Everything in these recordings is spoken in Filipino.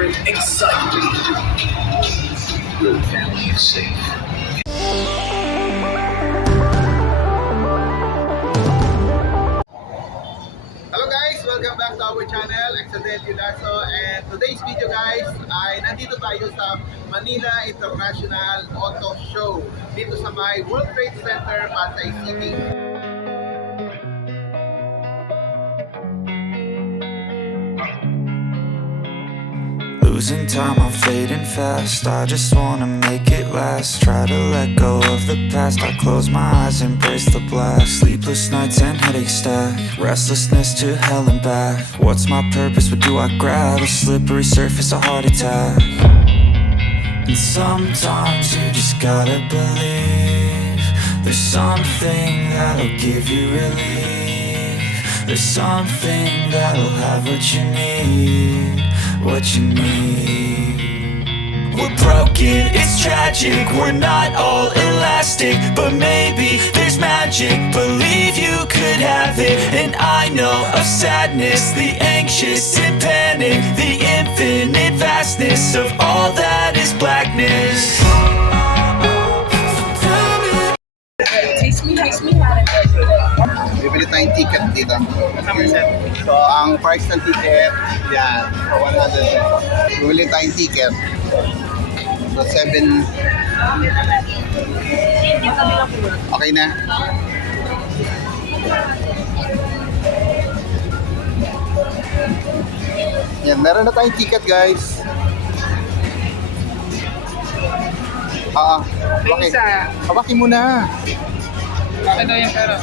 Exciting. Your family is safe. Hello guys! Welcome back to our channel, and today's video guys ay nandito tayo sa Manila International Auto Show dito sa may World Trade Center, Pasay City. Losing time, I'm fading fast. I just wanna make it last. Try to let go of the past. I close my eyes, embrace the blast. Sleepless nights and headaches stack. Restlessness to hell and back. What's my purpose? What do I grab? A slippery surface, a heart attack. And sometimes you just gotta believe there's something that'll give you relief. There's something that'll have what you need. What you need. We're broken, it's tragic. We're not all elastic, but maybe there's magic. Believe you could have it. And I know of sadness, the anxious and panic, the infinite vastness of all that is blackness. Taste me. Bibili tayong ticket dito. So, ang price ng ticket, yan, for 100 pesos. Bibili tayong ticket. So, 7... Okay na? Yan, meron na tayong ticket guys. Bakit? Hawakin mo na. Bakit daw yung pera?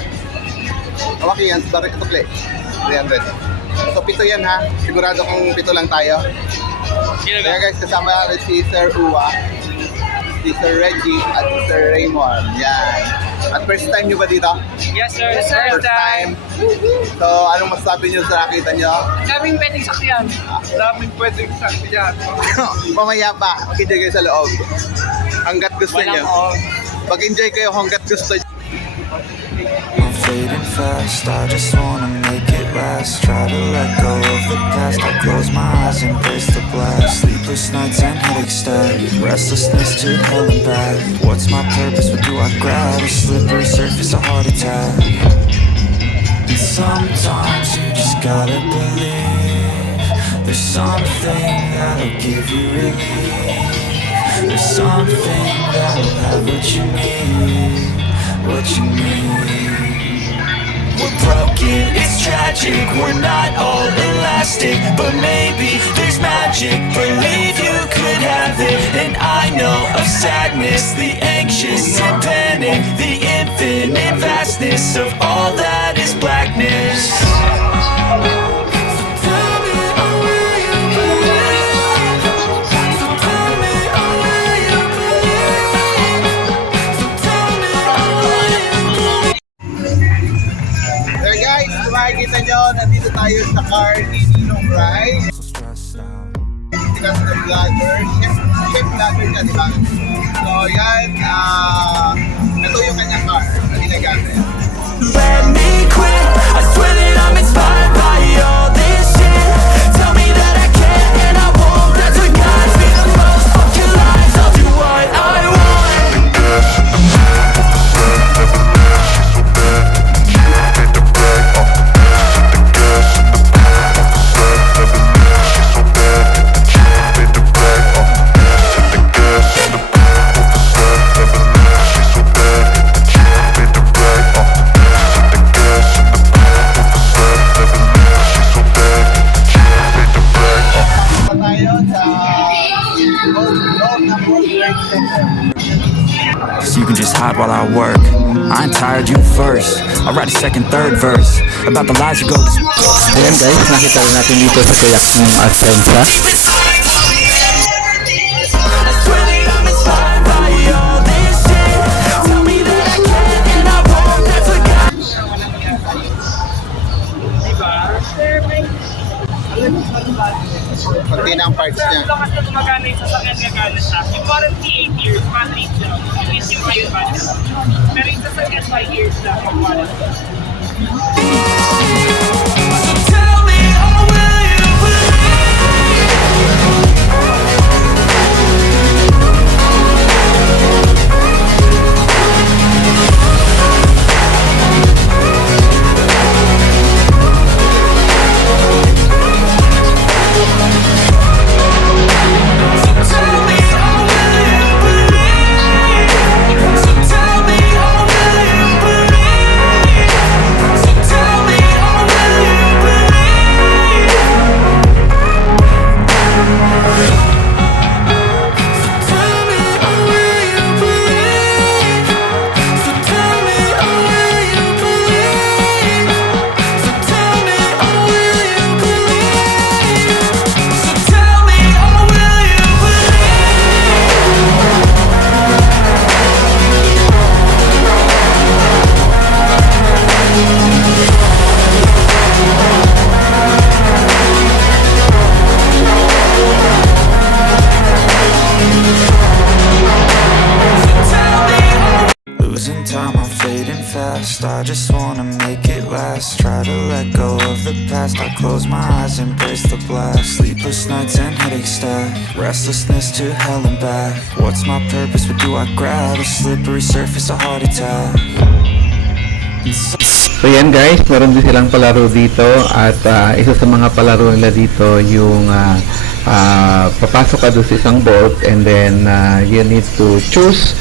Hawakin yan, direct to play. 300. So, pito yan ha. Sigurado kung pito lang tayo. Kaya guys, kasama natin si Sir Uwa, si Sir Reggie, at si Sir Raymond. Yan. At first time nyo ba dito? Yes sir, first time. So, anong masasabi nyo sa nakita nyo? Daming pwedeng sakyan. Daming pwedeng sakyan. Mamaya pa, mag-enjoy kayo sa loob. Hanggat gusto nyo. Mag-enjoy kayo hanggat gusto nyo. I'm fading fast, I just wanna make it last. Try to let go of the past. I close my eyes, embrace the blast. Sleepless nights and headaches stack. Restlessness to hell and back. What's my purpose? What do I grab? A slippery surface, a heart attack. And sometimes you just gotta believe there's something that'll give you relief. There's something that'll have what you need. What you need. We're broken, it's tragic. We're not all elastic, but maybe there's magic. Believe you could have it. And I know of sadness, the anxious and panic, the infinite vastness of all that is blackness. Makikita nyo, nandito tayo sa car ni Ninong, right? Sikat na vlogger, chef vlogger siya, diba? So yan, ito yung kanyang car na ginagamit. Let me quit, I swear that I'm inspired by all this shit. Tell me that I can and I won't. That's what guides me the most. Fuck your lies, I'll do what I want. The gas in the back of the sun, never left. She's so bad that you made the brag. The gas in the back of the sun, never left. She's so bad that you made the brag. The gas in the back of the sun, never left. She's so bad that you made the brag. The gas in the back of the sun, never left. She's so bad that you made the brag. Pa tayo sa loob ng World Trade Center. So you can just hide while I work. I ain't tired, you first. I'll write a second, third verse about the lies you go to. Ayan guys, nakita rin natin dito sa kuyak ng Alpensa. Pati na ang parts niya. Kung lang ito gumagana yung sasakyan gagana siya. Yung warranty 8 years, battery lang. Yung issue kayo battery. Pero yung sasakyan 5 years lang pag warranty. So tell me, oh, will you believe? fast, I just wanna make it last. Try to let go of the past, I close my eyes, embrace the blast. Sleepless nights and headaches stack, restlessness to hell and back. What's my purpose, what do I grab? A slippery surface, a heart attack. So yan guys, meron din silang palaro dito at isa sa mga palaro nila dito yung papasok ka doon sa isang boat and then you need to choose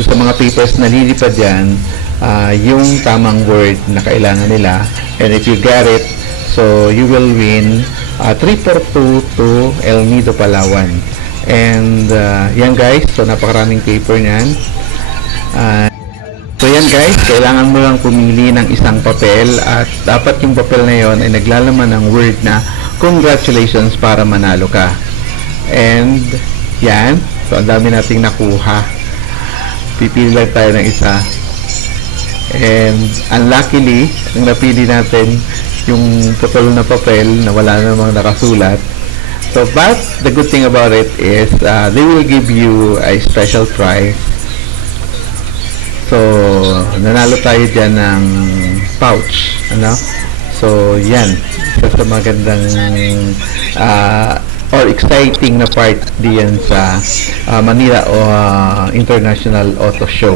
sa mga papers na lilipad yan yung tamang word na kailangan nila, and if you get it, so you will win 342 to El Nido, Palawan. And yan guys, so napakaraming paper niyan. So yan guys, kailangan mo lang pumili ng isang papel at dapat yung papel na yon ay naglalaman ng word na congratulations para manalo ka. And yan, so ang dami nating nakuha. Pipili lang tayo ng isa. And unluckily, ang napili natin yung putol na papel na wala namang nakasulat. So but the good thing about it is they will give you a special prize. So, nanalo tayo dyan ng pouch, ano? So, yan. Isa sa magandang or exciting na part diyan sa Manila International Auto Show.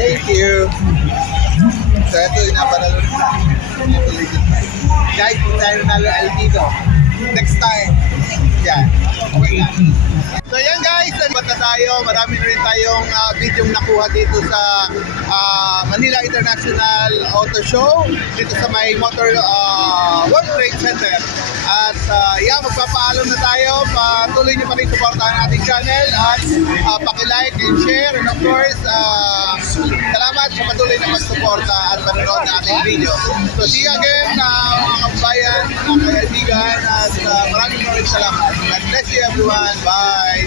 Thank you. So ito yung napanalo guys, kung tayo nalo dito next time yan, okay na. So yan guys, ba't na tayo, marami na rin tayong video nakuha dito sa Manila International Auto Show dito sa may Motor World Trade Center. At yan, magpapaalam na tayo. Patuloy nyo pa rin supportahan ating channel at paki-like and share, and of course salamat sa patuloy na magsuporta at panonood ng ating video. So see you again mga kabayan, mga kaibigan, at maraming salamat. God bless you everyone. Bye!